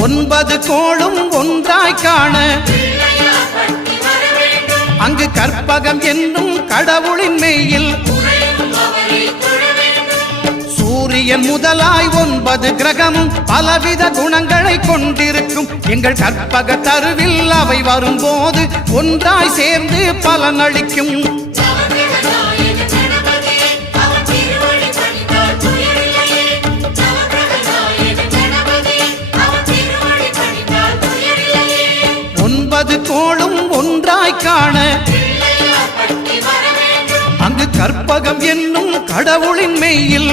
9 கோளும் ஒன்றாய் காண அங்கு கற்பகம் என்னும் கடவுளின் மெய்யில் சூரியன் முதலாய் 9 கிரகமும் பலவித குணங்களை கொண்டிருக்கும் எங்கள் கற்பக தருவில் அவை வரும்போது ஒன்றாய் சேர்ந்து பலனளிக்கும். கோளும் ஒன்றாய் காண அங்கு கற்பகம் என்னும் கடவுளின் மெய்யில்